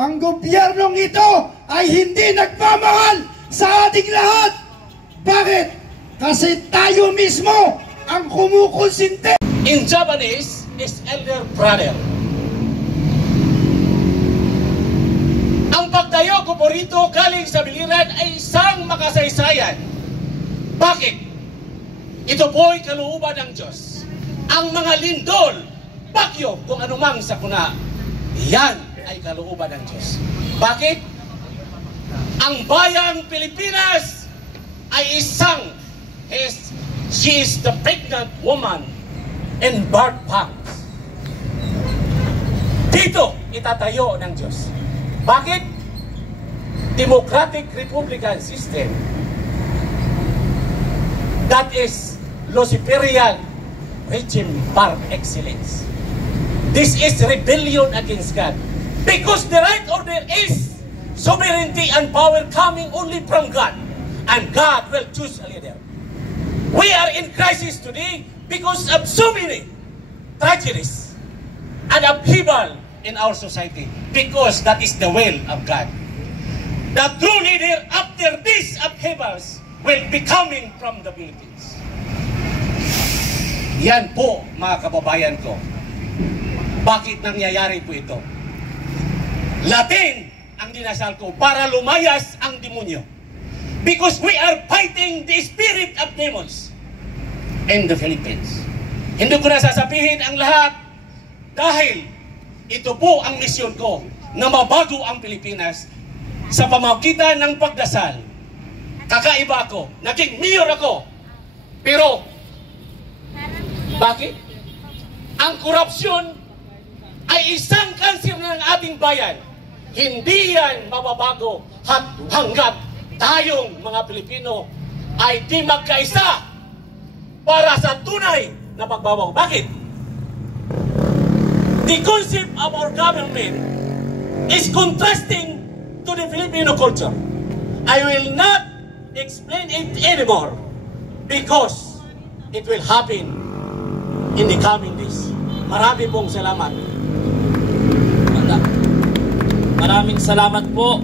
ang gobyernong ito ay hindi nagmamahal sa ating lahat. Bakit? Kasi tayo mismo ang kumukonsinti. In Japanese is elder brother. Ang pagtayo ko po rito galing sa biliran ay isang makasaysayan. Bakit? Ito po'y kalooban ng Diyos. Ang mga lindol, bagyo, kung anumang sakuna, yan ay kalooban ng Diyos. Bakit? Ang bayang Pilipinas ay isang, she is the pregnant woman in birth pangs. Dito itatayo ng Diyos. Bakit? Democratic Republican system. That is Luciferian regime par excellence. This is rebellion against God. Because the right order is sovereignty and power coming only from God. And God will choose a leader. We are in crisis today because of so many tragedies and upheaval in our society, because that is the will of God. The true leader after these upheavals will be coming from the Philippines. Yan po, mga kababayan ko. Bakit nangyayari po ito? Latin ang dinasal ko para lumayas ang demonyo. Because we are fighting the spirit of demons in the Philippines. Hindi ko na sasabihin ang lahat dahil ito po ang misyon ko na mabago ang Pilipinas sa pamamagitan ng pagdasal. Kakaiba ako. Naging mayor ako. Pero, bakit? Ang korupsyon ay isang kanser ng ating bayan. Hindi yan mababago hanggat tayong mga Pilipino ay di magkaisa para sa tunay na pagbabago. Bakit? The concept of our government is contrasting to the Filipino culture. I will not explain it anymore because it will happen in the coming days. Marami pong salamat. Maraming salamat po,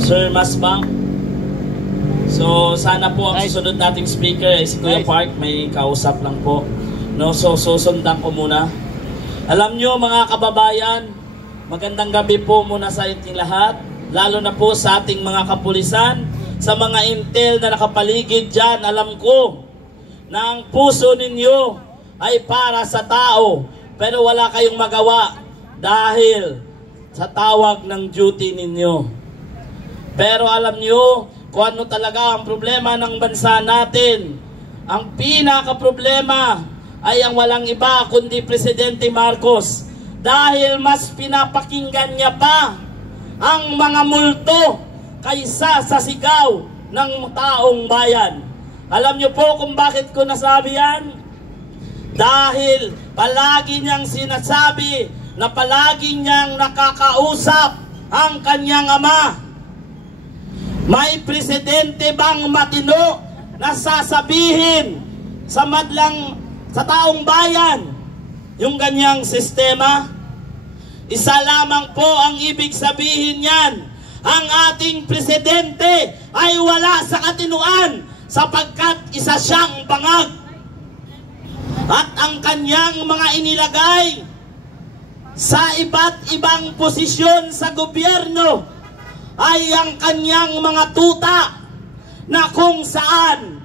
Sir Masbang. So sana po ang susunod nating speaker ay si Kuya Park. May kausap lang po. No, so susundan ko muna. Alam nyo mga kababayan, magandang gabi po muna sa ating lahat, lalo na po sa ating mga kapulisan, sa mga intel na nakapaligid dyan. Alam ko na ang puso ninyo ay para sa tao, pero wala kayong magawa dahil sa tawag ng duty ninyo. Pero alam nyo kung ano talaga ang problema ng bansa natin. Ang pinaka-problema ay ang walang iba kundi Presidente Marcos, dahil mas pinapakinggan niya pa ang mga multo kaysa sa sigaw ng taong bayan. Alam niyo po kung bakit ko nasabi yan? Dahil palagi niyang sinasabi na palagi niyang nakakausap ang kanyang ama. May presidente bang matino na sasabihin sa madlang sa taong bayan yung ganyang sistema? Isa lamang po ang ibig sabihin yan. Ang ating presidente ay wala sa katinuan sapagkat isa siyang bangag. At ang kanyang mga inilagay sa iba't ibang posisyon sa gobyerno ay ang kanyang mga tuta na kung saan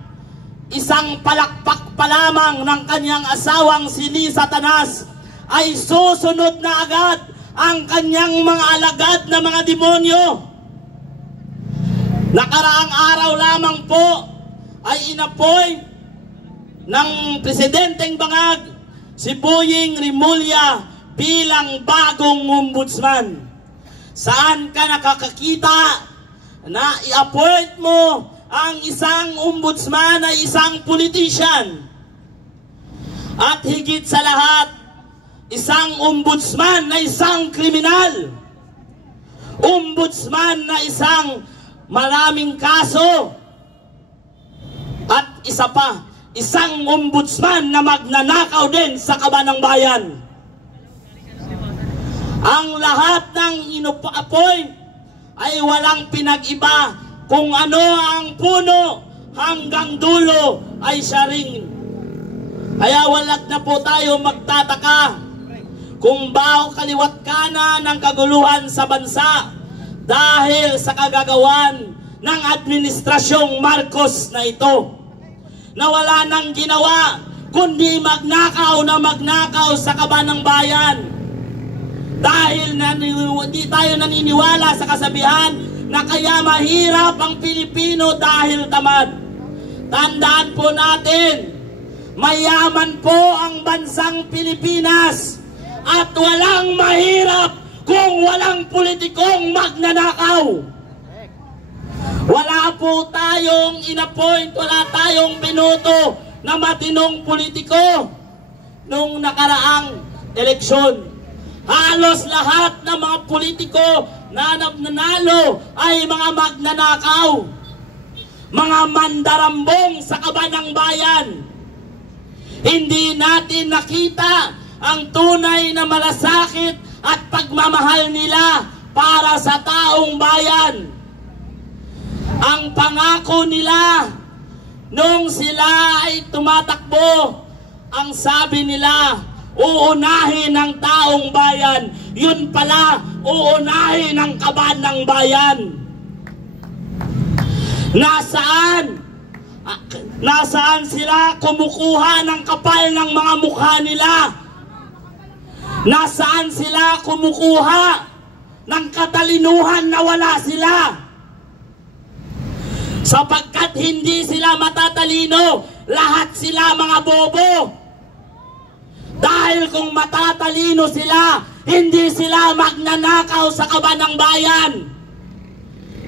isang palakpak pa lamang ng kanyang asawang si Lisa Tanas ay susunod na agad ang kanyang mga alagad na mga demonyo. Nakaraang araw lamang po ay inappoint ng presidenteng bangag si Boying Rimulya bilang bagong ombudsman. Saan ka nakakakita na i-appoint mo ang isang ombudsman ay isang politician? At higit sa lahat, isang ombudsman na isang kriminal. Ombudsman na isang maraming kaso. At isa pa, isang ombudsman na magnanakaw din sa kaban ng bayan. Ang lahat ng ino-appoint ay walang pinag-iba. Kung ano ang puno hanggang dulo ay siya rin. Kaya walag na po tayo magtataka kung bago kaliwat kanan ng kaguluhan sa bansa dahil sa kagagawan ng administrasyong Marcos na ito, na wala nang ginawa kundi magnakaw na magnakaw sa kaban ng bayan. Dahil hindi tayo naniniwala sa kasabihan na kaya mahirap ang Pilipino dahil tamad. Tandaan po natin, mayaman po ang bansang Pilipinas at walang mahirap kung walang politikong magnanakaw. Wala po tayong inappoint, wala tayong binoto na matinong politiko nung nakaraang eleksyon. Halos lahat ng mga politiko na nanalo ay mga magnanakaw, mga mandarambong sa kaban ng bayan. Hindi natin nakita ang tunay na malasakit at pagmamahal nila para sa taong bayan. Ang pangako nila nung sila ay tumatakbo, ang sabi nila, uunahin ng taong bayan. Yun pala, uunahin ng kaban ng bayan. Nasaan sila kumukuha ng kapal ng mga mukha nila? Nasaan sila kumukuha ng katalinuhan na wala sila? Sapagkat hindi sila matatalino, lahat sila mga bobo. Dahil kung matatalino sila, hindi sila magnanakaw sa kaban ng bayan.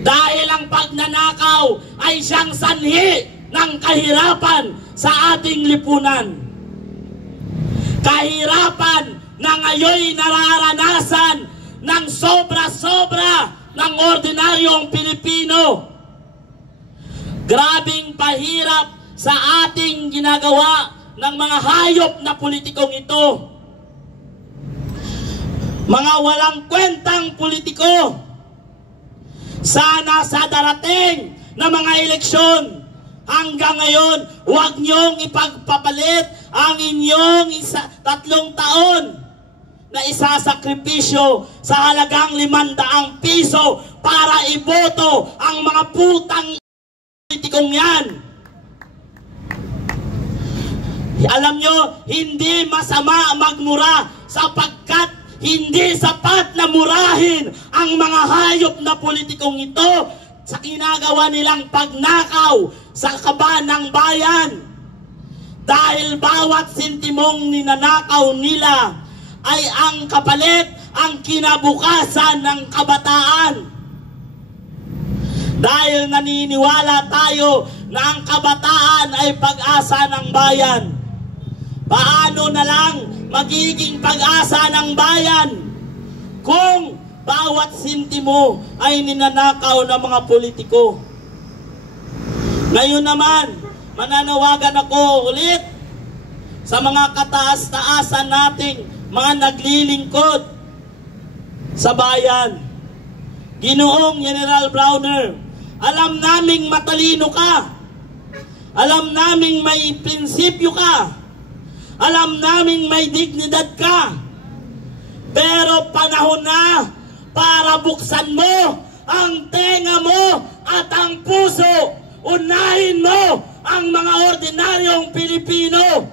Dahil ang pagnanakaw ay siyang sanhi ng kahirapan sa ating lipunan. Kahirapan na ngayon nararanasan ng sobra-sobra ng ordinaryong Pilipino. Grabing pahirap sa ating ginagawa ng mga hayop na politikong ito. Mga walang kwentang politiko. Sana sa darating na mga eleksyon, hanggang ngayon, huwag niyong ipagpapalit ang inyong 3 taon na isasakripisyo sa halagang 500 piso para iboto ang mga putang politikong yan. Alam nyo, hindi masama magmura sapagkat hindi sapat na murahin ang mga hayop na politikong ito sa ginagawa nilang pagnakaw sa kaban ng bayan. Dahil bawat sentimong ninanakaw nila ay ang kapalit, ang kinabukasan ng kabataan. Dahil naniniwala tayo na ang kabataan ay pag-asa ng bayan. Paano na lang magiging pag-asa ng bayan kung bawat sentimo ay ninanakaw ng mga politiko? Ngayon naman, mananawagan ako ulit sa mga kataas-taasan nating mga naglilingkod sa bayan. Ginoong General Browner, alam naming matalino ka. Alam naming may prinsipyo ka. Alam naming may dignidad ka. Pero panahon na para buksan mo ang tenga mo at ang puso. Unahin mo ang mga ordinaryong Pilipino.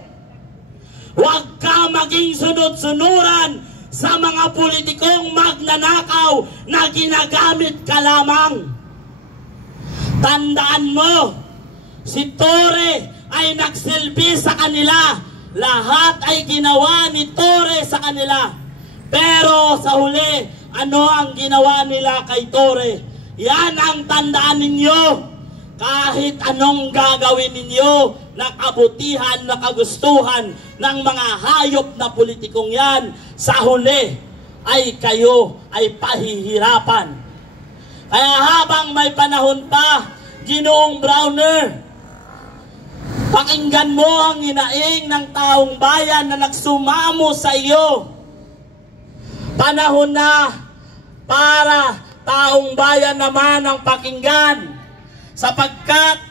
Huwag ka maging sunod-sunuran sa mga politikong magnanakaw na ginagamit ka lamang. Tandaan mo, si Torre ay nagsilbi sa kanila. Lahat ay ginawa ni Torre sa kanila. Pero sa huli, ano ang ginawa nila kay Torre? Yan ang tandaan ninyo. Kahit anong gagawin ninyo na kabutihan, na kagustuhan ng mga hayop na politikong yan, sa huli ay kayo ay pahihirapan. Kaya habang may panahon pa, Ginoong Browner, pakinggan mo ang hinaing ng taong bayan na nagsumamo sa iyo. Panahon na para taong bayan naman ang pakinggan, sapagkat